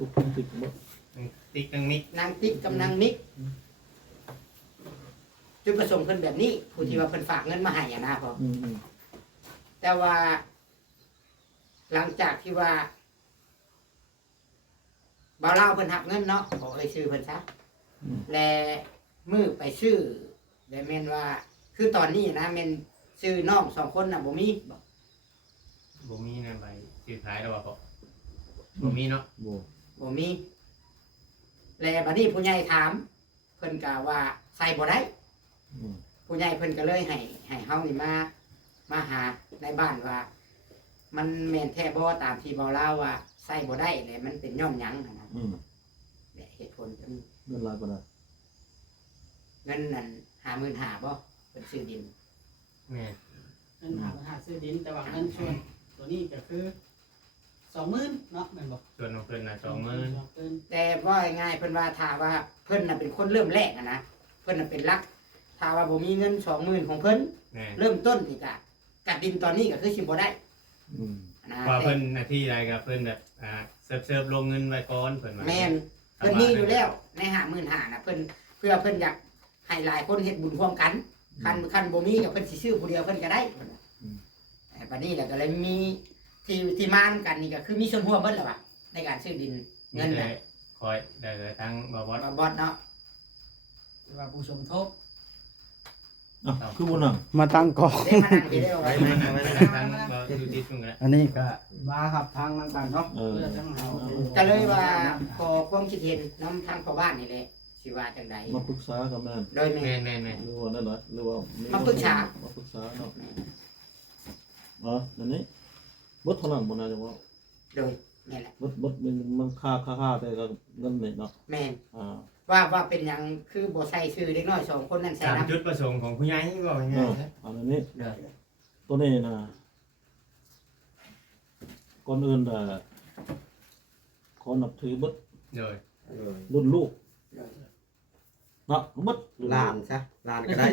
ตุกทั้งติดบ่ ติ๊กนังมิก นางติ๊กกับนางมิกจุดประสงค์เพิ่นแบบนี้ผู้ที่ว่าเพิ่นฝากเงินมาให้อะนะพ่อ อืม แต่ว่า หลังจากที่ว่าบ่าวเล่าวเพิ่นหักเงินเนาะขอเอ่ยชื่อเพิ่นซะและมือไปชื่อแต่แม่นว่า คือตอนนี้นะแม่นชื่อน้อง2คนน่ะบ่มีบ่ บ่มีนั่นไปซื้อขายแล้วว่าบ่มีเนาะ บ่ บ่มีและบัดนี้ผู้ใหญ่ถาม เพิ่นก็ว่าใส่บ่ได้ อืม ผู้ใหญ่เพิ่นก็เลยให้เฮานี่มาหาในบ้านว่า มันแม่นแท้บ่ตามที่บ่เล่าว่าใส่บ่ได้เลยมันเป็นย้อนหยังนะ อืม และเหตุผลก็มี เงินหลายปานใด เงินนั่น55,000บ่เพิ่นซื้อดิน แม่ เงินหาซื้อดินแต่ว่าเงินส่วนตัวนี้ก็คือ20,000เนาะแม่นบ่ ส่วนของเพิ่นน่ะ20,000 20,000 แต่ว่าง่ายๆเพิ่นว่าถ้าว่าเพิ่นน่ะเป็นคนเริ่มแรกอะนะเพิ่นน่ะเป็นหลักถ้าว่าบ่มีเงิน20,000ของเพิ่น แม่ เริ่มต้นนี่ก็กัดดินตอนนี้ก็คือสิบ่ได้ อืม นะ ว่าเพิ่นหน้าที่ใดก็เพิ่นแบบเสิร์ฟลงเงินไว้ก่อนเพิ่นว่า แม่นเพิ่นมีอยู่แล้วใน55,000น่ะเพิ่นเพื่อเพิ่นอยากให้หลายคนเฮ็ดบุญร่วมกัน คันบ่มีกับเพิ่นสิซื้อผู้เดียวเพิ่นก็ได้แต่บัดนี้แหละก็เลยมีที่มานกันนี่ก็คือมีส่วนร่วมเบิดแล้วว่ะในการซื้อดินเงิน ได้ น่ะ คอยได้ทั้งบ่บอส มาบอดเนาะ แต่ว่าผู้สมทบ อ่ะคือบ่นั่ง มาตั้งกอง ได้มานั่งที่ได้เอาไว้ ทั้งบ่อยู่ที่ตรงนั้น อันนี้ก็มาครับทางต่างๆเนาะ เออ เพื่อทั้งเฮา ก็เลยว่าขอความคิดเห็นน้ำทางพ่อบ้านนี่แหละสิว่าจังได มาปรึกษากันแม่น โดยแม่ แม่น หรือว่านั่นน่ะหรือว่ามี มาปรึกษา มาปรึกษาเนาะนั่นนี่บ่เท่านั้นบ่น่าจะว่า โดยนี่แหละ บ่มันค่าแต่ก็เงินนี่เนาะ แม่น อ่า ว่าเป็นหยังคือบ่ใส่ชื่อเด็กน้อยสองคนนั้นใส่ ตาม น้ำ จุดประสงค์ของผู้ใหญ่ว่าไง อันนี้ เด้อ ตัวนี้นะก่อนอื่นแต่ขอนับถือเบัด โดย รุ่นลูก เด้อ เนาะเบัด ลานซะลานก็ได้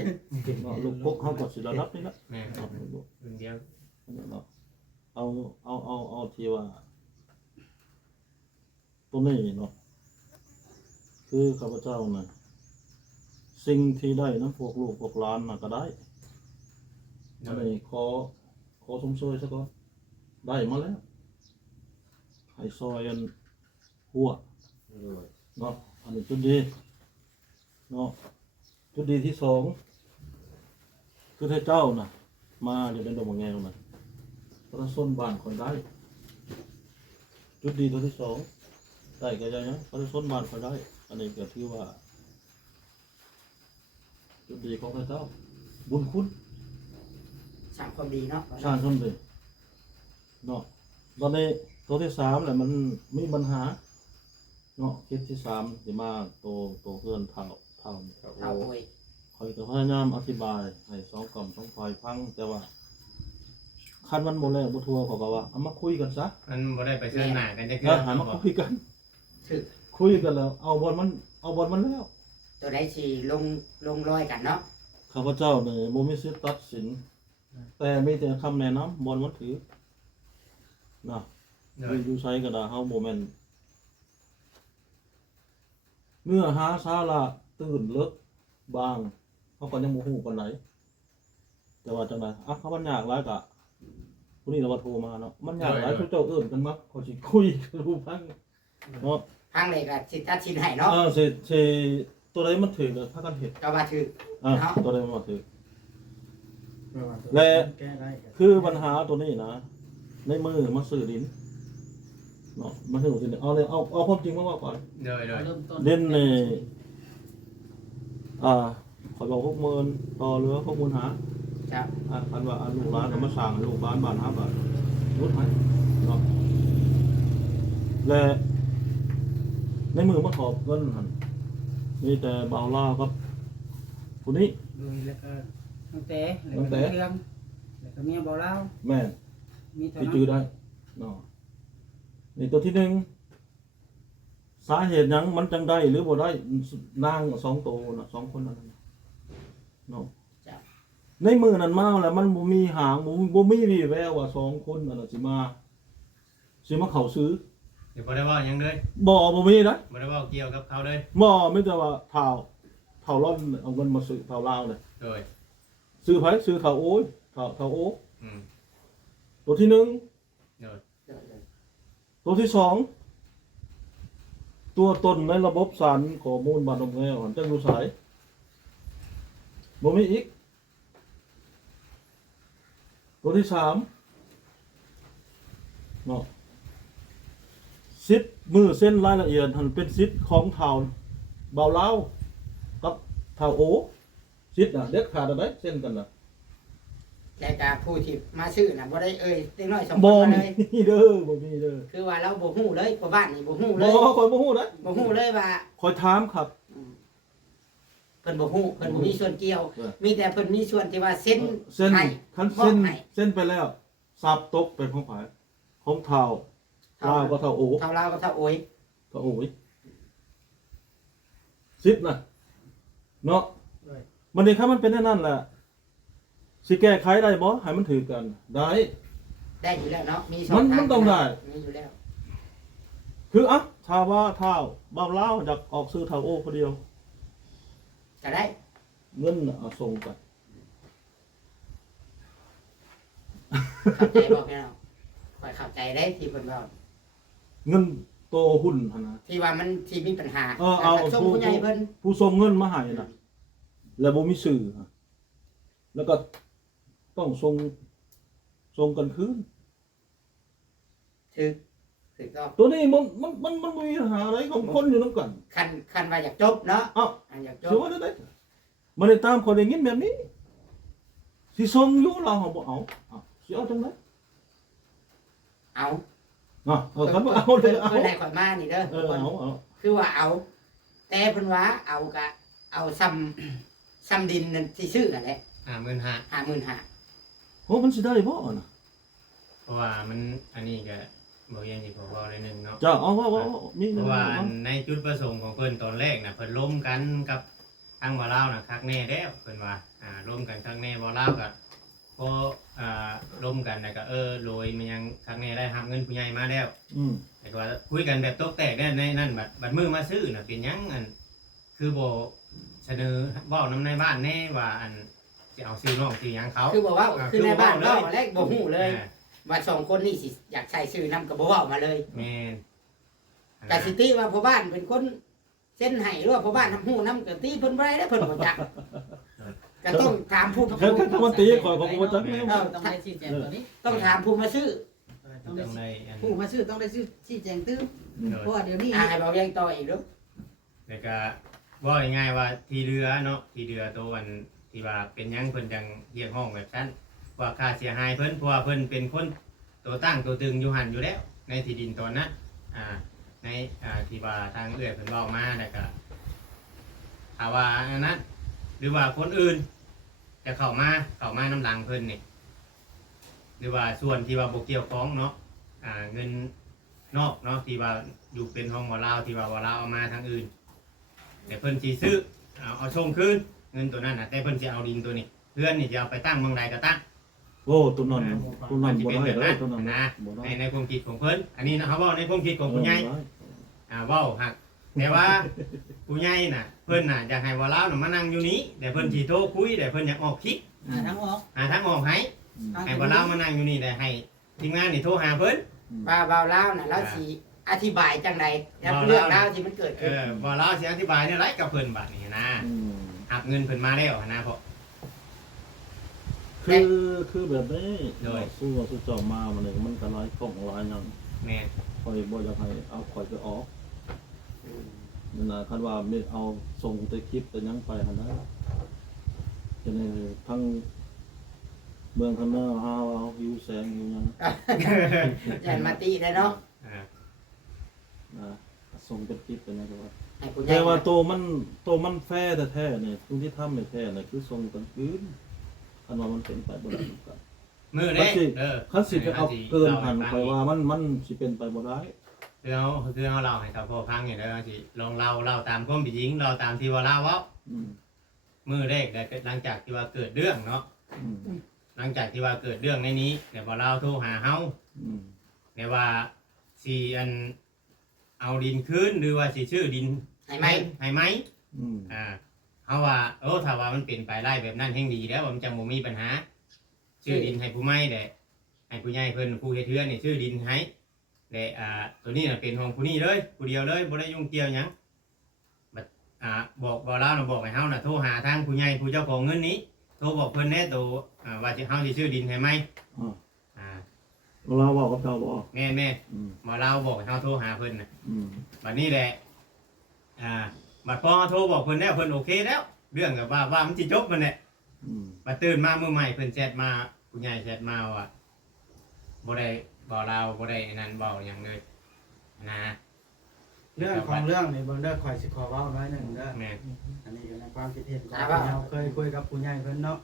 เนาะลูกพกเขาก็สิระดับนี่ละ แม่ เนาะลูก คนเดียว เนาะเอาที่ว่าตัวนี้เนาะคือข้าพเจ้าน่ะสิ่งที่ได้นะพวกลูกพวกหลานน่ะก็ได้ โด อัน ย นี้ขอสมซอยซะก่อนได้มาแล้วให้ซอยอันหัวเนาะอันนี้จุดดีเนาะจุดดีที่สองคือถ้าเจ้าน่ะมาอยู่ในดงมะแงวน่ะพระส้นบ้านคนได้ จุดดีตัวที่สองได้ก็ยังพระส้นบ้านคนได้ อันนี้ก็ถือว่า จุดดีของพระเจ้า บุญคุณ สร้างความดีเนาะ สร้างขึ้นเลยเนาะตอนนี้ตัวที่สามแหละมันมีปัญหาเนาะเคสที่สามจะมาตัวเพื่อนเท่า เอาโอย คอยจะพยายามอธิบายให้สองกล่อมสองฝ่ายฟังแต่ว่าคันมันโมแล้วบุทัวเขาก็ว่าเอามาคุยกันซะ มันบ่ได้ไปเชิญหน้ากันจัก แล้วหามาคุยกัน ถึก คุยกันแล้ว เอาบอลมันแล้ว ตัวใดสิลงรอยกันเนาะ ข้าพเจ้าเนี่ยโมมิสิทธิ์ตัดสิน แต่มีแต่คำแนะนำบอลมันถือนะ โดย อยู่ใช้ก็ได้เฮาโมเมนต์เนื้อหาสาระตื่นเลิกบางเขาก็ยังโมโหปานไหนแต่ว่าจังไดอ่ะเขามันยากหลายกะผู้นี้เราว่าโทรมาเนาะมันยากหลายทุกเจ้าเอิ่นกันมาเขาสิคุยกันรู้พังเนาะ ทางเลยก็สิตัดสินให้เนาะ สิตัวใดมันถือก็พากันเฮ็ด ก็ว่าถึก ตัวใดมันบ่ถือ และ แก้ได้ก็ คือปัญหาตัวนี้นะในมือมันสื่อดินเนาะมันถึงสิเอาเลยเอาความจริงมาว่าก่อน โดย เริ่มต้น เด่นในขอยบอก60,000ต่อเรือ60,000หา ครับ คันว่าลูกหลานก็มาสั่งลูกบ้านบ้านฮับรุดไหมเนาะและในมือมาขอบเงินหั่นมีแต่เบาล่าครับผู้นี้ โดยแล้วก็ตั้งแต่แล้ว ตั้งแต่ ก็เรื่องแล้วก็เมียบ่เล่า แม่น มีเท่า ที่ นั้น จื้อได้เนาะนี่ตัวที่หนึ่งสาเหตุหยังมันจังได้หรือบ่ได้นางสองตัวน่ะสองคนนั้นน่ะเนาะในมือนั้นมาแล้วมันบ่มีหางบ่มีวี่แววว่าสองคนนั่นน่ะสิมาเข้าซื้อ ดี๋ยวบ่ได้เว่าหยังเลย บ่มีนะ บ่ได้เว่าเกี่ยวกับเขาเลย บ่มีแต่ว่าเท่าร่อนเอาเงินมาซื้อเท่าลาวเลย โดย ซื้อไผซื้อเท่าโอ้ยเท่าโอ้ อืม ตัวที่หนึ่ง โดย ตัวที่สองตัวตนในระบบสารข้อมูลบ้านดงแงวจังอยู่ไสบ่มีอีกตัวที่สามเนาะสิทธิ์มือเส้นรายละเอียดหันเป็นสิทธิ์ของเท่าเบาเล่าวกับเท่าโอสิทธิ์น่ะเด็ดขาดอะไรเส้นกันน่ะ แต่ก็ผู้ที่มาซื้อน่ะบ่ได้เอ่ยเล็กน้อยสองค บ่ นมาเลย มีเด้อบ่มีเด้อ คือว่าเราบ่ฮู้เลยบ่บ้านนี่บ่ฮู้เล บ่ ย ข่อยบ่ฮู้นะ บ่ฮู้เลยว่า ข่อยถามครับ เพิ่นบ่ฮู้เพิ่นบ่มีส่วนเกี่ยว เออ มีแต่เพิ่นมีส่วนที่ว่าเซ็น เส้น ให้ คัน มอบ เส้น ให้ เส้นไปแล้วสับตกเป็นของผายของเท่าลาวก็เท่าโอ เท่าลาวกับเท่าโอย เท่าโอยสิทธิ์น่ะเนาะมันนี่ครับมันเป็นแน่นั่นแหละสิแก้ไขได้บ่ให้มันถือกันได้ ได้อยู่แล้วเนาะมีส มัน ทาง มันต้องได้ มีอยู่แล้ว คืออ่ะถ้าว่าเท่าบ่าวลาวอยากออกซื้อเท่าโอคนเดียว ก็ได้ เงินน่ะเอาส่งกัน เข้าใจบ่แม่เนาะค่อยเข้าใจได้ที่เพิ่นเว้า เงินโตหุ้นหั่นนะ ที่ว่ามันที่มีปัญหา เอา แต่ส่งผู้ใหญ่เพิ่น ผู้ส่งเงินมาให้น่ะแล้วบ่มีสื่อฮะแล้วก็ต้องส่งกันคืน ถูกต้อง ตัวนี้มันมีปัญหาอะไรของคนอยู่นํกัน คันว่าอยากจบเนาะ เอ้า อันอยากจ สิ บ ว่าได้มันได้ตามคนได้ยินแบบนี้สิส่งอยู่เราบ่เอาสิเอาจังได๋ เอา เนาะคันว่าเอาเลยเอา เพิ่นให้ข่อยมานี่เด้อ เอา คือว่าเอา แต่เพิ่นว่าเอาก็เอาซ้ำดินนั่นที่ซื้อนั่นแหละ 55,000 55,000 โหมันสิได้บ่น่ะ เพราะว่ามันอันนี้ก็บ่ยังสิขอเว้าได้นึงเนาะ จ้าเอาว่ามี เพราะว่าในจุดประสงค์ของเพิ่นตอนแรกน่ะเพิ่นล้มกันกับทางบ่าวลาวน่ะคักแน่แล้วเพิ่นว่าล้มกันคักแน่บ่าวลาวก็พอล้มกันน่ะก็โรยมันยังคักแน่ได้รับเงินผู้ใหญ่มาแล้ว แต่ว่าคุยกันแบบตกแตกได้ในนั่นบัดมือมาซื้อน่ะเป็นหยังอันคือบ่เสนอเว้านำในบ้านแน่ว่าอันสิเอาซื้อน้องซื้อหยังเขา คือบอกว่า คือในบ้าน คือบ่ เว้า เว้าเลย แรกบ่ฮู้เลยว่าสองคนนี่สิอยากใช้ชื่อนำก็บ่เว้ามาเลย แม่น กสิติว่าพ่อบ้านเป็นคนเส้นให้หรือว่าพ่อบ้านทำฮู้นำกติเพิ่นบ่ได้เด้อเพิ่นบ่จักก็ต้องถามผู้ แค่มันตีข่อยก็บ่จักแนว ต้องได้ชี้แจงตัวนี้ ต้องถามผู้มาซื้อ ต้องได้อัน ผู้มาซื้อต้องได้ชี้แจงตื้ม โด เพราะ ย ว่าเดี๋ยวนี้ ให้บอกยังต่ออีกเด้อ แล้วก็ว่าง่ายๆว่าทีเรือเนาะทีเรือตัววันที่ว่าเป็นหยังเพิ่นจังเรียกห้องแบบนั้นว่าค่าเสียหายเพิ่นเพราะว่าเพิ่นเป็นคนตัวตั้งตัวตึงอยู่หันอยู่แล้ว ในที่ดินตอนนั้นในที่ว่าทางเอื้อยเพิ่นเว้ามาแล้วก็ถ้าว่าอันนั้นหรือว่าคนอื่นจะเข้ามาน้ำหลังเพิ่นนี่หรือว่าส่วนที่ว่าบ่เกี่ยวข้องเนาะเงินนอกเนาะที่ว่าอยู่เป็นห้องบ่ลาวที่ว่าบ่ลาวเอามาทางอื่นแต่เพิ่นสิซื้อเอาส่งคืนเงินตัวนั้นน่ะแต่เพิ่นสิเอาดินตัวนี้เพื่อนนี่จะเอาไปตั้งเมืองใดก็ตั้ง โอ้ตัวนั้นบ่ได้เด้อตัวนั้น นะ บ่ได้ ในความคิดของเพิ่นอันนี้นะเขาเว้าในความคิดของผู้ใหญ่เว้าหักแต่ว่าผู้ใหญ่น่ะเพิ่นน่ะอยากให้ว่าลาวน่ะมานั่งอยู่นี้แต่เพิ่นสิโทรคุยแต่เพิ่นอยากออกคลิป ทั้งออก หาทางออกให้ให้ว่าลาวมานั่งอยู่นี่แต่ให้ทีมงานนี่โทรหาเพิ่น ว่าเว้าลาวน่ะเราสิอธิบายจังไดแล้วเรื่องราวที่มันเกิดขึ้น ว่าลาวสิอธิบายเนี่ยไรกับเพิ่นบัดนี้นะหักเงินเพิ่นมาแล้วนะเพราะ คือแบบนี้ โดย สู้ว่าสู้จอมมามันนี่มันก็หลายกล่องหลายหยัง แม่น ข่อยบ่อยากให้เอาข่อยไปออกนั่นน่ะคันว่าไม่เอาส่งแต่คลิปแต่หยังไปหั่นนะจะได้ทั้งเมืองข้างหน้าเอาหิวแสงหิวหยัง อย่ามาตีได้เนาะ นะส่งเป็นคลิปเป็นหยังก็ว่า ให้ผู้ใหญ่ แต่ว่าโตมันแฟ้แท้ๆนี่ทุกที่ทำไม่แท้น่ะคือส่งกันคืนคันว่ามันเป็นไปบ่ได้กัน มือเด้อ คันสิไปเอาเกินหันไปว่ามันสิเป็นไปบ่ได้ คือเอาเล่าให้กับพ่อฟังอย่างเด้อสิลองเล่าตามความเป็นจริงเราตามที่ว่าเล่าเว้า อืม มือแรกหลังจากที่ว่าเกิดเรื่องเนาะ อืม หลังจากที่ว่าเกิดเรื่องในนี้เดี๋ยวพอเราโทรหาเฮา อืม เดี๋ยวว่าสีอัน เอาดินคืนหรือว่าสิชื่อดิน ให้ไหม ให้ไหม อืม เอาว่าถ้าว่ามันเป็นไปได้แบบนั้นแห่งดีแล้วมันจะบ่มีปัญหาชื่อดินให้ผู้ใหม่ได้ให้ผู้ใหญ่เพิ่นผู้เฮ็ดเรือนนี่ชื่อดินให้และตัวนี้น่ะเป็นของผู้นี้เลยผู้เดียวเลยบ่ได้ยุ่งเกี่ยวหยังบัดบอกบ่าวน่ะบอกให้เฮาน่ะโทรหาทางผู้ใหญ่ผู้เจ้าของเงินนี้โทรบอกเพิ่นแน่ตัวว่าสิเฮาสิชื่อดินให้ไหม เราบอกกับเจ้าบ่ แม่ อืม บ่เราบอกให้เฮาโทรหาเพิ่นน่ะ อืม บัดนี้แหละบัดพอเฮาโทรบอกเพิ่นแล้วเพิ่นโอเคแล้วเรื่องกับว่ามันสิจบมันแหละ อืม บัดตื่นมามื้อใหม่เพิ่นแชทมาผู้ใหญ่แชทมาว่าบ่ได้บ่เราบ่ได้อันนั้นบ่หยังเลยนะ เรื่องของเรื่องนี่เบิ่งเด้อข่อยสิขอเว้าน้อยหนึงเด้อ แม่ อันนี้ก็ในความคิดเห็นของเราเคยคุยกับผู้ใหญ่เพิ่นเนาะ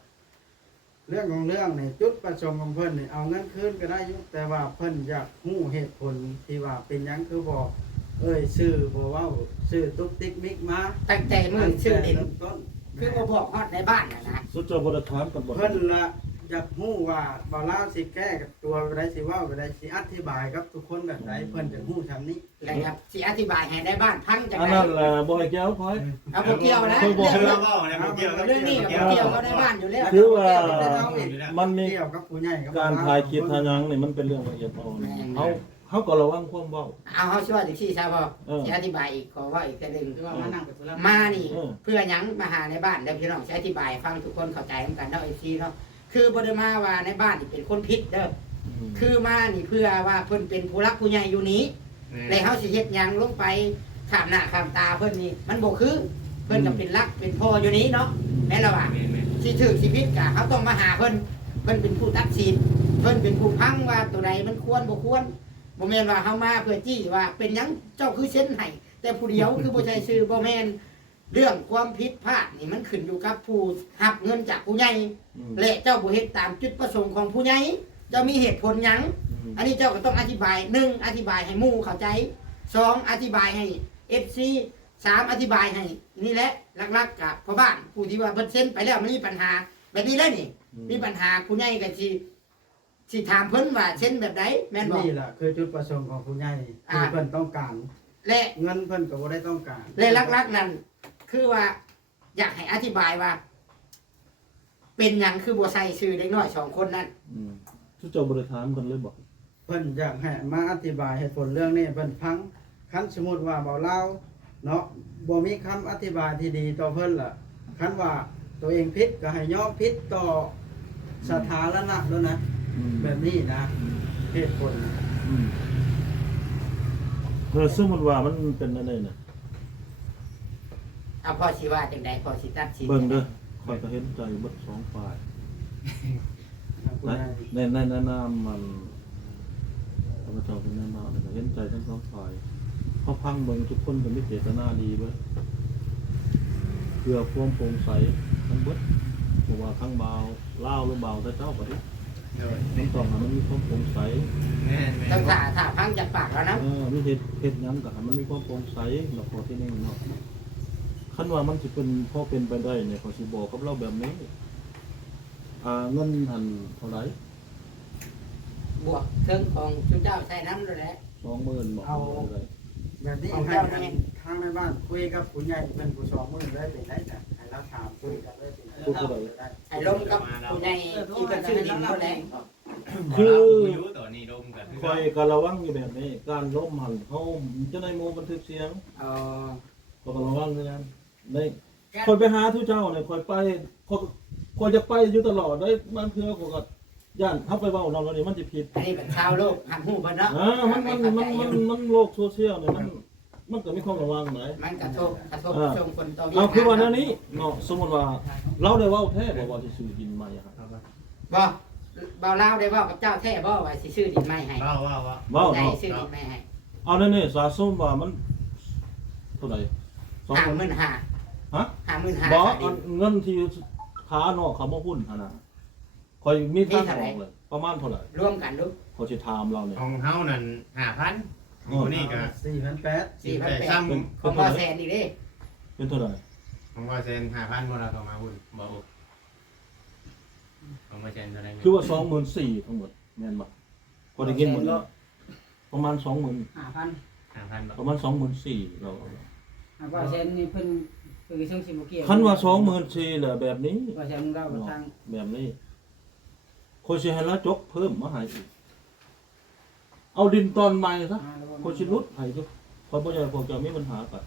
เรื่องของเรื่องนี่จุดประสงค์ของเพิ่นนี่เอาเงินคืนก็ได้อยู่แต่ว่าเพิ่นอยากฮู้เหตุผลที่ว่าเป็นหยังคือบอกชื่อบ่เว้าชื่อตุ๊กติ๊กมิกมา ตั้งแต่มื้อชื่อดิน เริ่มต้น คือบ่บอกฮอดในบ้านน่ะนะ สุดเจ้าบ่ได้ถามกันบ่ เพิ่นละอยากฮู้ว่าบ่าวลาวสิแก้กับตัวบ่ได้สิเว้าบ่ได้สิอธิบายกับทุกคนแบบใดเพิ่นจะฮู้ทำนี้ แล้วครับสิอธิบายให้ในบ้านพังจัง อัน ได๋ นั้นแหละบ่ให้แก้วพอย เอาบ่เกี่ยวนะ เคยบอก เชื่ เรื่ อ อง เว้าเนี่ยบ่เกี่ยวกับ เรื่องนี้ก็บ่เกี่ยวกับในบ้านอยู่แล้ว คือว่า อยู่แล้ว มันมี เกี่ยวกับผู้ใหญ่กับ การถ่ายคลิปทางยังนี่มันเป็นเรื่องละเอียดอ่อนเขาก็ระวังความเว้า เอาเฮาสิว่าจังซี่ซะบ่ เออ สิอธิบายอีกขอว่าอีกเทื่อหนึง คือว่ามานั่งกับธุระ มานี่ เออ เพื่อหยังมาหาในบ้านเด้อพี่น้องสิอธิบายฟังทุกคนเข้าใจกันเนาะ FC เนาะคือบ่ได้มาว่าในบ้านนี่เป็นคนผิดเด้อ อืม คือมานี่เพื่อว่าเพิ่นเป็นผู้รักผู้ใหญ่อยู่นี้แล้วเฮาสิเฮ็ดหยังลงไปข้ามหน้าข้ามตาเพิ่นนี่มันบ่คือเพิ่นก็เป็นรักเป็นพ่ออยู่นี้เนาะแม่นแล้วว่า แม่ สิถูกสิผิดก็เฮาต้องมาหาเพิ่นเป็นผู้ตัดสินเพิ่นเป็นผู้พังว่าตัวใดมันควรบ่ควรบ่แม่นว่าเฮามาเพื่อจี้ว่าเป็นหยังเจ้าคือเส้นให้แต่ผู้เดียวคือบ่ใช่ชื่อบ่แม่นเรื่องความผิดพลาดนี่มันขึ้นอยู่กับผู้รับเงินจากผู้ใหญ่ อืม และเจ้าบ่เฮ็ดตามจุดประสงค์ของผู้ใหญ่เจ้ามีเหตุผลหยัง อืม อันนี้เจ้าก็ต้องอธิบาย1อธิบายให้หมู่เข้าใจ2อธิบายให้ FC 3อธิบายให้นี่แหละหลักๆกับพ่อบ้านผู้ที่ว่าเพิ่นเซ็นไปแล้วมันมีปัญหาแบบนี้แล้วนี่ มีปัญหาผู้ใหญ่ก็สิถามเพิ่นว่าเซ็นแบบใดแม่นบ่ นี่ล่ะคือจุดประสงค์ของผู้ใหญ่ที่เพิ่นต้องการ และ เงินเพิ่นก็บ่ได้ต้องการ และหลักๆนั่นคือว่า อยากให้อธิบายว่า เป็นหยังคือบ่ใส่ชื่อเด็กน้อย2คนนั้น อืมสุดเจ้าบ่ได้ถามกันเลยบ่ เพิ่นอยากให้มาอธิบายเหตุผลเรื่องนี้เพิ่นฟังคันสมมุติว่าเบาเล่าเนาะบ่มีคำอธิบายที่ดีต่อเพิ่นล่ะคันว่าตัวเองผิดก็ให้ยอมผิดต่อสาธารณะแล้วนะ อืม แบบนี้นะเหตุผล อืมสมมุติว่ามันเป็นอันนี้น่ะ เอาพ่อสิว่าจังไดพ่อสิตัดสิน เบิ่งเด้อข่อยก็เห็นใจเบิดสองฝ่าย ผู้ใหญ่ ในนามมันพระเจ้าเป็นแนะนำก็เห็นใจทั้งสองฝ่ายเขาพังเบิ่งทุกคนก็มีเจตนาดีเบิดเพื่อความโปร่งใสทั้งเบิดบ่ว่าทั้งบ่าวลาวหรือบ่าวแต่เจ้าก็ดิมันต้องให้มันมีความโปร่งใส แม่ ต้องถ้าพังจากปากแล้วนะ มีเฮ็ดหยังก็ให้มันมีความโปร่งใสแล้วพอที่นี่เนาะคันว่ามันสิเป็นพอเป็นไปได้เนี่ยเขาสิบอกกับเราแบบนี้เงินหันเท่าไหร่ บวกเครื่องของชุดเจ้าใส่น้ำด้วยแหละ 20,000บอกเท่าไหร่ แบบนี้ เอา ให้ เจ้า ทาง แม่ ทางในบ้านคุยกับผู้ใหญ่เป็นผู้สองมือได้เป็นได้จ้ะให้เราถามคุยกันได้เป็นได้ พูดเท่าไหร่ ให้ลงกับผู้ใหญ่ที่เป็นชื่อดินด้วยแหละ คือ อยู่ตัวนี้ลมกัน คอยกระวังอยู่แบบนี้ การล้มหันเขาจะในโมบันทึกเสียง เออ ก็ระวังด้วยกันในคอยไปหาทุกเจ้าเนี่ยคอยไปคอยจะไปอยู่ตลอดได้มันเพื่อขอยก็ย่านเขาไปเว่าเราเนี่ยมันจะผิด อันนี้เป็นชาวโลกหันหูเพิ่นเนาะ มันโลกโซเชียลเนี่ยมันก็มีความระวังไหม มันกระทบส่งผลต่อ เอาคือวันนี้เนาะสมมติว่าเราได้เว่าแท้บอกว่าที่ซื้อดินใหม่ครับ บ่บ่าวลาวได้เว้ากับเจ้าแท้บ่ว่าสิซื้อดินใหม่ให้ ว้าว เว่า ได้ เนาะ ซื้อดินใหม่ให้ เอาเนี่ยสะสมว่ามันเท่าไหร่55,000 ฮะ 55,000 บอกเงินที่ขาเนาะเขามาหุ้นอันน่ะคอยมีทางออกเลยประมาณเท่าไหร่ รวมกันดู เขาจะถามเราเนี่ย ของเฮานั่น5,000ของนี่ก็ 4,800 4,800 ซ้ ของบ่แสนอีกเด้ เป็นเท่าไหร่ ำของว่าเซน5,000บ่เราต่อมาหุ้นบ่ของว่าเซนเท่าไหร่ คือว่า24,000ทั้งหมดแม่นบ่พอได้กินหมดแล้วประมาณ 20,000 5,000 5,000บาท ประมาณ24,000เรา ว่าเซนนี่เพิ่นคือช่างสิบ่เกี่ยว คันว่า24,000แหละแบบนี้ ว่าเซนเราก็ทาง แบบนี้โคชิให้ละจกเพิ่มมาให้อีกเอาดินตอนใหม่ซะโคชิรุดให้จุพอบ่ใหญ่พวกจะมีปัญหากัน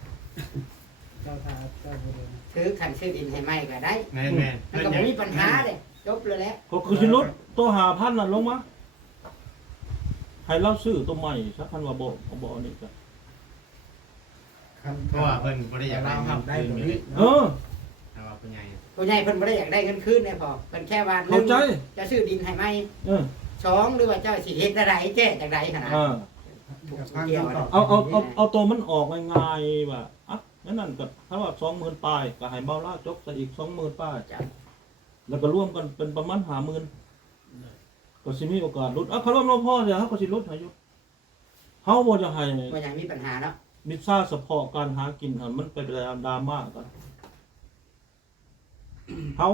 เจ้าทาเจ้าบ่ได้ ซื้อคันซื้อดินให้ไหมก็ได้ แม่น มันก็บ่มีปัญหาเลยจบเลยแหละ ก็โคชิรุดตัว5,000น่ะลงมาให้เราซื้อตัวใหม่ซะคันว่าบ่นี่จ้ะ เพราะว่าเพิ่นบ่ได้อยากได้เงิน ได้ คืน ตรง อยู่ นี้ เลย เออ ถ้าว่าผู้ใหญ่ ผู้ใหญ่เพิ่นบ่ได้อยากได้เงินคืนเนี่ยพอเพิ่นแค่ว่าหนึ่ เข้าง ใจ จะซื้อดินให้ไหม เออ สองหรือว่าเจ้าสิเฮ็ดอะไรแจ้จังไดขนาด อ่า เอาตัวมันออกง่ายๆว่าอ่ะนั่นก็ถ้าว่า20,000ปลายก็ให้เบาล่าจกซะอีก20,000ปลาย จ้ะ แล้วก็รวมกันเป็นประมาณ50,000ก็สิมีโอกาสลดเขารวมพ่อเดี๋ยวเขาก็สิลดให้อยู่เฮาบ่จะให้ บ่อยากมีปัญหาเนาะ มิซ่าเฉพาะการหากินหั่นมันเป็นดราม่ากันเฮา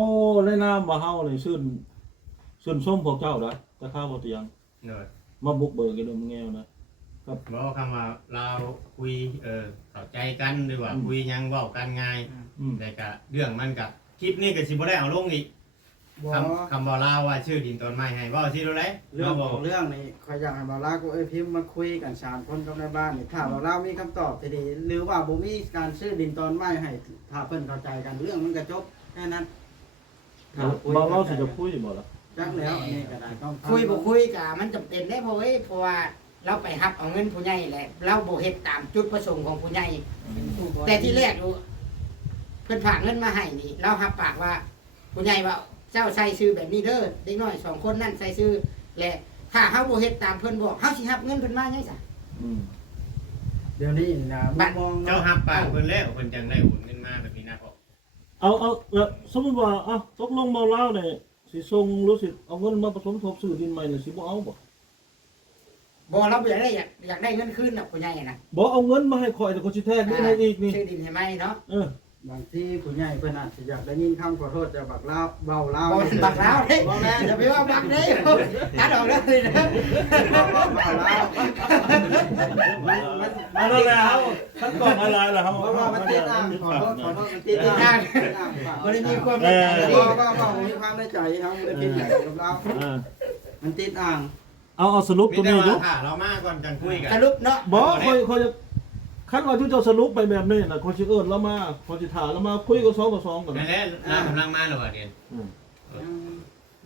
ในนามว่าเฮานี่ชื่นชมพวกเจ้าได้แต่ข้าวบ่เตียง เด้อ มาบุกเบิกกันมึงแงวนะ บ่คำว่าเราคุยเข้าใจกันหรือว่าคุยหยังเว้ากันง่าย อืม แต่ก็เรื่องมันก็คลิปนี้ก็สิบ่ได้เอาลงอีก บ่ คำบ่ลาวว่าชื่อดินต้นไม้ให้เว้าสิรู้เลย เรื่องของเรื่องนี่ขอยอยากให้บ่าวลาวก็พิมพ์มาคุยกัน3คนกับในบ้านนี่ถ้าบ่าวลาวมีคำตอบที่ดีหรือว่าบ่มีการซื้อดินตอนไม้ให้ถ้าเพิ่นเข้าใจกันเรื่องมันก็จบแค่นั้น บ่เราสิจะคุยบ่ล่ะ จักแล้วอันนี้ก็ได้ต้อง คุยบ่คุยก็มันจำเป็นได้เพราะว่าเราไปรับเอาเงินผู้ใหญ่แหละเราบ่เฮ็ดตามจุดประสงค์ของผู้ใหญ่แต่ที่แรกอยู่เพิ่นฝากเงินมาให้นี่เรารับปากว่าผู้ใหญ่ว่าเจ้าใส่ชื่อแบบนี้เด้อเด็กน้อย2คนนั่นใส่ชื่อและถ้าเฮาบ่เฮ็ดตามเพิ่นบอกเฮาสิรับเงินเพิ่นมาจังซั่น อืม เดี๋ยวนี้นะมุมมอง เจ้าหับปากเพิ่นแล้วเพิ่นจังได้โอนเงินมาแบบนี้นะพ่อ เอาสมมุติว่าตกลงบ่ลาวนี่สิส่งหรือสิเอาเงินมาผสมทบซื้อดินใหม่นี่สิบ่เอาบ่ บ่เราบ่อยากได้เงินคืนน่ะผู้ใหญ่น่ะ บ่เอาเงินมาให้ข่อยแต่ก็สิแทนนี่ให้อีกนี่ ชื่อดินให้ไหมเนาะ บางที่ผู้ใหญ่เพิ่นอาจสิอยากได้ยินคำขอโทษจากบักลาวเว้าลาว บ่บักแล้วเด้ บ่แม่น อย่าไปว่าบักเด้ตัดออกเลยนะ เว้าลาว อันนั้นแหละครับขั้นตอนอะไรล่ะครับ เพราะว่ามันติดอ่างขอโทษมันติด ติด อ่าง ทางบ่ได้มีความ เออ ก็มีความในใจครับบ่ได้คิดอย่างกับเรามันติดอ่าง เอาสรุป มี ตัว แต่ นี้ ว่า ดู ถ้าเรามาก่อนจังคุยกัน สรุปเนาะ บ่ค่อยจะคันว่าที่เจ้าสรุปไปแบบนี้น่ะคนสิเอิ้นแล้วมาคนสิถามแล้วมาคุยกัน2ต่อ2กัน นั่นแหละเรากำลังมาแล้วว่าเดี๋ยว อืม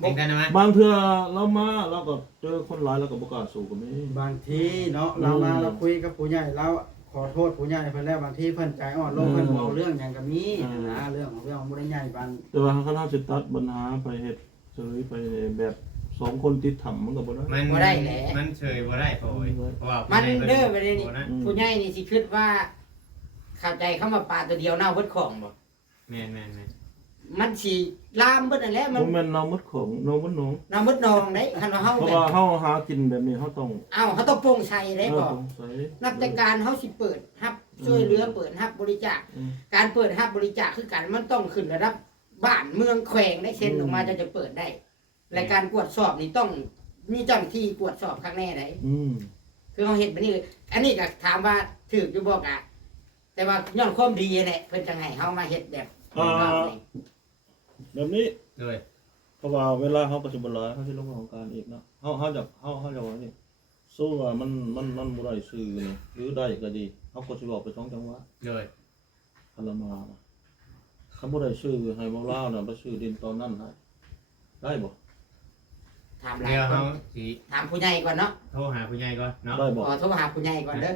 เด็กกันนะมั้ย บางเทื่อเรามาเราก็เจอคนหลายแล้วก็บ่กล้าสู้ก็มี บางทีเนาะเรามาเราคุยกับผู้ใหญ่เราขอโทษผู้ใหญ่เพิ่นแล้วบางทีเพิ่นใจอ่อนลงเพิ่นเว้าเรื่องหยังก็มีนะเรื่องของเรื่องบ่ได้ใหญ่ปาน แต่ว่าคันเฮาสิตัดปัญหาไปเฮ็ดเฉยไปแบบ2คนติดถ้ำมันก็บ่ได้ มันเฉยบ่ได้พ่อเอ้ยเพราะว่า มันเด้อประเด็นนี้ นะ ผู้ใหญ่นี่สิคิดว่า เข้าใจคำว่าปลาตัวเดียวเน่าเบิดของบ่ แม่น มันสิลามเบิดนั่นแหละมัน บ่แม่นเราหมดของเราหมดหนอง เน่าเบิดนองได้คันว่าเฮา เพราะ แบบ ว่าเฮาหากินแบบนี้เฮาต้อง เอ้าเฮาต้องโปร่งใสได้บ่ สงสัย นับแต่การเฮาสิเปิดรับช่วยเหลือเปิดรับบริจาค อืม การเปิดรับบริจาคคือกันมันต้องขึ้นระดับบ้านเมืองแขวงได้เซ็นออกมาจะเปิดได้และการตรวจสอบนี่ต้องมีเจ้าหน้าที่ตรวจสอบข้างแน่ได้ อืม คือเขาเห็นแบบนี้เลยอันนี้ก็ถามว่าถืออยู่บอกอะแต่ว่าย้อนความดีแหละเพิ่นจังให้เฮามาเฮ็ดแบบเรานี่ แบบนี้ เลย เพราะว่าเวลาเฮาปัจจุบันหลายเฮาสิลงของการอีกเนาะเฮาจะว่านี่สู้ว่ามันบ่ได้ซื้อนี่หรือได้ก็ดีเฮาก็สิบอกไป2จังหวะ เลย คันละมาคันบ่ได้ซื้อให้บ่ลาวน่ะไปซื้อดินตอนนั้นได้บ่ ถามหลาย เดี๋ยว ค เฮาน สิ ถามผู้ใหญ่ก่อนเนาะ โทรหาผู้ใหญ่ก่อนเนาะ ได้บ่ ขอโทรหาผู้ใหญ่ก่อนเด้อ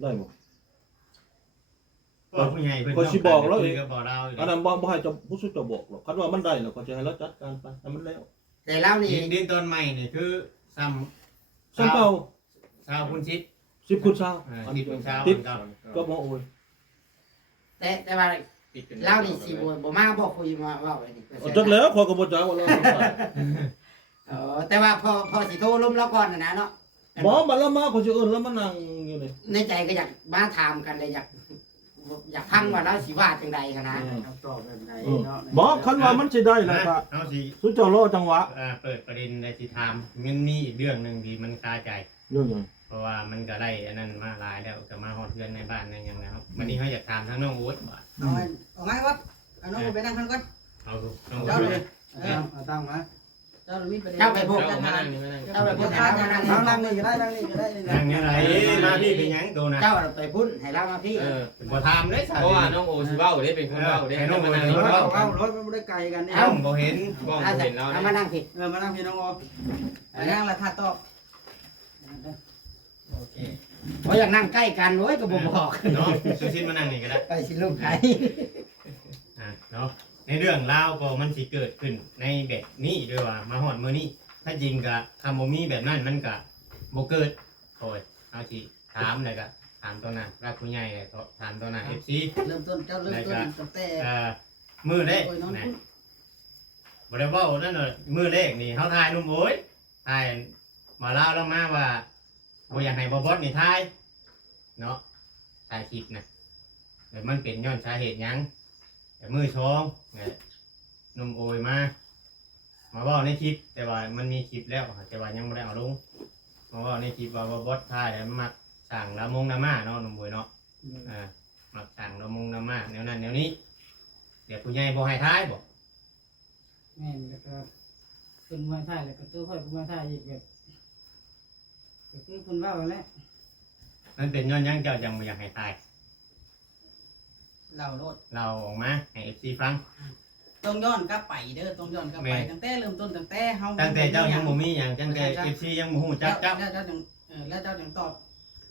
ได้บ่ เพราะผู้ใหญ่เพิ่น ก็สิบอกแล้ว คุยกับบ่เราอยู่ อันนั้นบ่ให้เจะผู้สุดจะบอกหรอกคันว่ามันได้แล้วก็จะให้เราจัดการไปให้มันแล้ว แต่เรานี่ ดินต้นใหม่นี่คือซ้ำ ซึ่งเก่า ชาวคุณชิด 10คูณ20อัน ติ นี้ ดเป็นชาว ติด เก่า ก็บ่โอ้ย แต่ว่า ติดเป็น เรานี่สิบ่มาบอกคุยมาเว้าไว้นี่ เอาจักแล้วขอยก็บ่จักว่าเรา แต่ว่าพอสิโทรล้มแล้วก่อนนะเนาะ บ่บัดละมาเขาสิเอิ้นแล้วมานั่งอยู่นี่ ในใจก็อยากมาถามกันเลยอยากพังว่าเราสิว่าจังใดขนาด คำตอบแบบไหนเนาะ บ่คันว่ามันสิได้แล้วก็ เอาสิ สุดเจ้ารอจังหวะ เปิดประเด็นในสิถามเงินมีอีกเรื่องหนึงที่มันคาใจ เรื่องหยัง เพราะว่ามันก็ได้อันนั้นมาหลายแล้วก็มาฮอดเพื่อนในบ้านในหยังแล้ววันนี้เขาอยากถามทางน้องโอ๊ตว่า เอาไงวะเอาน้องไปนั่งข้างก่อน เอาดูน้อง เจ้า โอ๊ต เล เลย ย เอาตั้งมา เจ้ามีประเด็น เจ้าไปพบ เจ้า กัน มา นะ นั่งนี่มานั่ง เจ้าไปพบกันมานั่ง นั่งนี่ก็ได้นั่งนี่ก็ได้ นั่งยังไงมาพี่เป็นหยังตัวนะ เจ้าไปพุ่นให้เรามาพี่ บ่ถามเลยสา เพราะว่าน้องโอสิเว้าได้เป็นคนเว้าได้ให้น้องมานั่ง ร นี่ ถ เว้า เอารถมันไม่ได้ไกลกันนี่ เอ้าบ่เห็น บ้อง เอา เห็นแล้ว มานั่งพี่ มานั่งพี่น้องโอ ไปนั่งละท่าตอบ โอเค เพราะอยากนั่งใกล้กันโอ้ยก็บ่บอก เนาะสุชิตมานั่งนี่ก็ได้ ไปสิลูกไผ เนาะในเรื่องราวก็มันสิเกิดขึ้นในแบบนี้ด้วยว่ามาฮอดมื้อนี้ถ้าจริงก็คำบ่มีแบบนั้นมันก็บ่เกิดโอ้ยเอาสิถามเลยก็ถามตัวนั้นรักผู้ใหญ่เลยถามตัวนั้น FC เริ่มต้นเจ้าเริ่มต้นตั้งแต่ มือแรก โอ้ยน้อง นะ คุณ บ่ได้เว้านั่นน่ะมือแรกนี่เฮาทายนุ่มโอ้ยทายมาเล่าแล้วมาว่าบ่อยากให้บ่บอสนี่ทายเนาะทายคลิปนะแต่มันเป็นย้อนสาเหตุหยังแต่มือชองเนี่ยนุ่มโอยมาเว้าในคลิป แต่ว่ามันมีคลิปแล้วแต่ว่ายังบ่ได้เอาลงมาเว้าในคลิปว่าบ่บอสทายแล้วมันมักสั่งละมงละมาเนาะนุ่มโอยเนาะมักสั่งละมงละมาแนวนั้นแนวนี้เดี๋ยวผู้ใหญ่บ่ให้ทายบ่ แม่นแล้วก็คุณมาถ่ายแล้วก็ตัวค่อยคุณมาถ่ายอีกแบบก็คือคุณว่าแล้ว มันเป็นย้อนหยังเจ้าจังบ่อยากให้ทาย เราโลด เราออกมาให้ FC ฟัง ต้องย้อนกลับไปเด้อต้องย้อนกลับไปตั้งแต่เริ่มต้นตั้งแต่เฮา ตั้งแต่เจ้ายังบ่มีหยังตั้งแต่ FC ยังบ่ฮู้จักเจ้า แล้วเจ้ายังแล้วเจ้ายังตอบ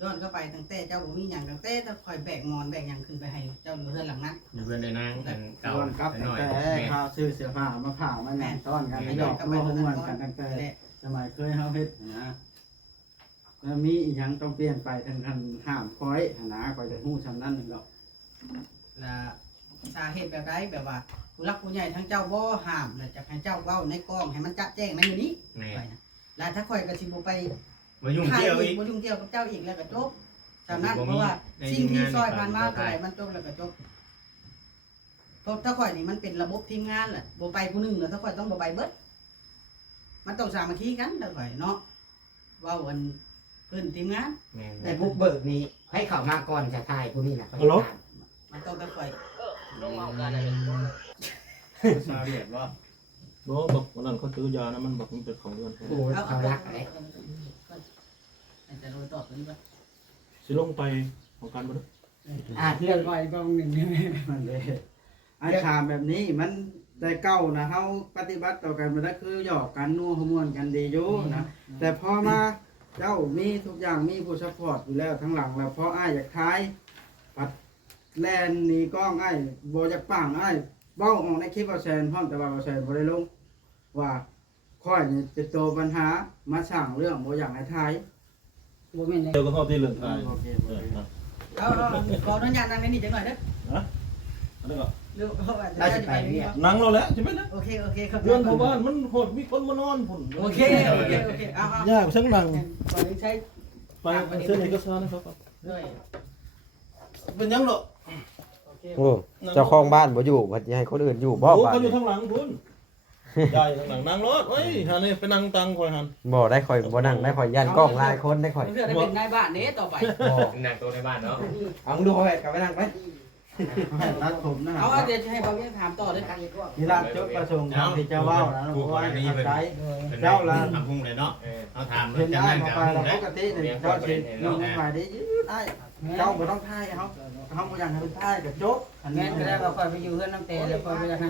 ย้อนเข้าไปตั้งแต่เจ้าบ่มีหยังตั้งแต่ถ้าคอยแบกมอนแบกหยังขึ้นไปให้เจ้าอยู่เฮือนหลังนั้น อยู่เพื่อนได้นางกันเก่า ตอนกับ น้อย แต่ แม่ ข้าวซื้อเสื้อผ้ามาผ่ามาแน่ต้อนกันหยอกร่วมม่วนกันตั้งแต่สมัยเคยเฮาเฮ็ดนะแล้วมีอีหยังต้องเปลี่ยนไปทันห้ามคอยนะคอยจะฮู้ซำนั้นนึงดอก และสาเหตุแบบใดแบบว่าผู้รักผู้ใหญ่ทั้งเจ้าบ่ห้ามแล้วจะให้เจ้าเว้าในกล้องให้มันจะแจ้งในมื้อนี้ แม่ ไปนะแล้วถ้าคอยก็สิบ่ไป บ่ยุ่ง ถ่าย เกี่ยว อี อี ก ก บ่ยุ่งเกี่ยวกับเจ้าอีกแล้วก็จบสำนั้นเพราะว่าสิ่งที่ซอยผ่านมาเท่าไหร่มันจบแล้วก็จบเพราะถ้าข่อยนี่มันเป็นระบบทีมงานแหละบ่ไปผู้หนึงแล้วถ้าข่อยต้องบ่ไปเบิดมันต้องสามัคคีกันถ้าข่อยเนาะเว้าวันเพิ่นทีมงาน แม่ แต่บุกเบิกนี้ให้เข้ามาก่อนจะทายผู้นี้น่ะ มันต้องถ้าข่อย ซาเรียดว่า บ่บอกวันนั้นเขาซื้อยานะมันบอกมันเป็นของเงินเขา โอ้ยเขารักอะไร อาจจะโดยตอบตัวนี้ว่า สิลงไปของการบ่ได้ เรื่อง ไว้กองหนึ่ง มันเลยไอ้ถามแบบนี้มันแต่เก่านะเฮาปฏิบัติต่อกันมาได้คือหยอกกันนัวขมวนกันดีอยู่นะแต่พอมาเจ้ามีทุกอย่างมีผู้ซัพพอร์ตอยู่แล้วทั้งหลังแล้วพออ้ายอยากทายปัดแลนหนีกล้องอ้ายบ่อยากปังอ้ายเว้าออกในคลิปว่าแซนพร้อมแต่ว่าแซนบ่ได้ลงว่าค่อยนี่เป็นตัวปัญหามาสร้างเรื่องบ่อยากให้ทาย บ่แม่นเลย เดี๋ยวก็เข้าที่เรื่องทาย โอเค เอาขออนุญาตนั่งในนี้จังหน่อยเด้อ อันนี้ก็ หรือเพราะว่าจะไปเรียก นั่งเราแล้วใช่ไหมนะ โอเคโอเคครับ เรื่องชาวบ้านมันโหดมีคนมานอนพุ่น โอเคโอเคโอเคเอา ยากช่างนั่ง ขอใช้ ไปเส้นเอกสารนะครับ ด้วย เป็นยังหรอ โอเค โอ้เจ้าของบ้านบ่อยู่ว่าจะให้คนอื่นอยู่บ่ โอ้ บ้าน เขาอยู่ นี่ ข้างหลังพุ่นยายข้างหลังนั่งรถเฮ้ยหันนี่ไปนั่งตังคอยหัน บ่ได้ข่อยบ่นั่งได้ข่อยย่านกล้องหลายคนได้ข่อย เพื่อได้เป็นนายบ้านเด้ต่อไป บ่ หนักตัวในบ้านเนาะ เอามึงดูเอาไว้กลับไปนั่งไป ให้ตัดผมนะ เอาเดี๋ยวจะให้เบาเรื่องถามต่อเลย นี่ล่ะจุดประสงค์ของที่เจ้าเว้านะ ผู้ เพราะ ก ว่าร ณี เข้า เพิ่น ใจ เจ้าละทำพุ่งเลยเนาะเอาถาม เห็น จัง ได้ นั้น มา กับ ไป พุ่ง แล้ว แล้ว ปกติเนี่ยเจ้าสิลงไปได้ยืดได้เจ้าบ่ต้องทายเขาบ่อยากให้เป็นทายกับจบ งั้นก็ได้ว่าคอยไปอยู่เพื่อนน้ำเตะแล้วคอยไปให้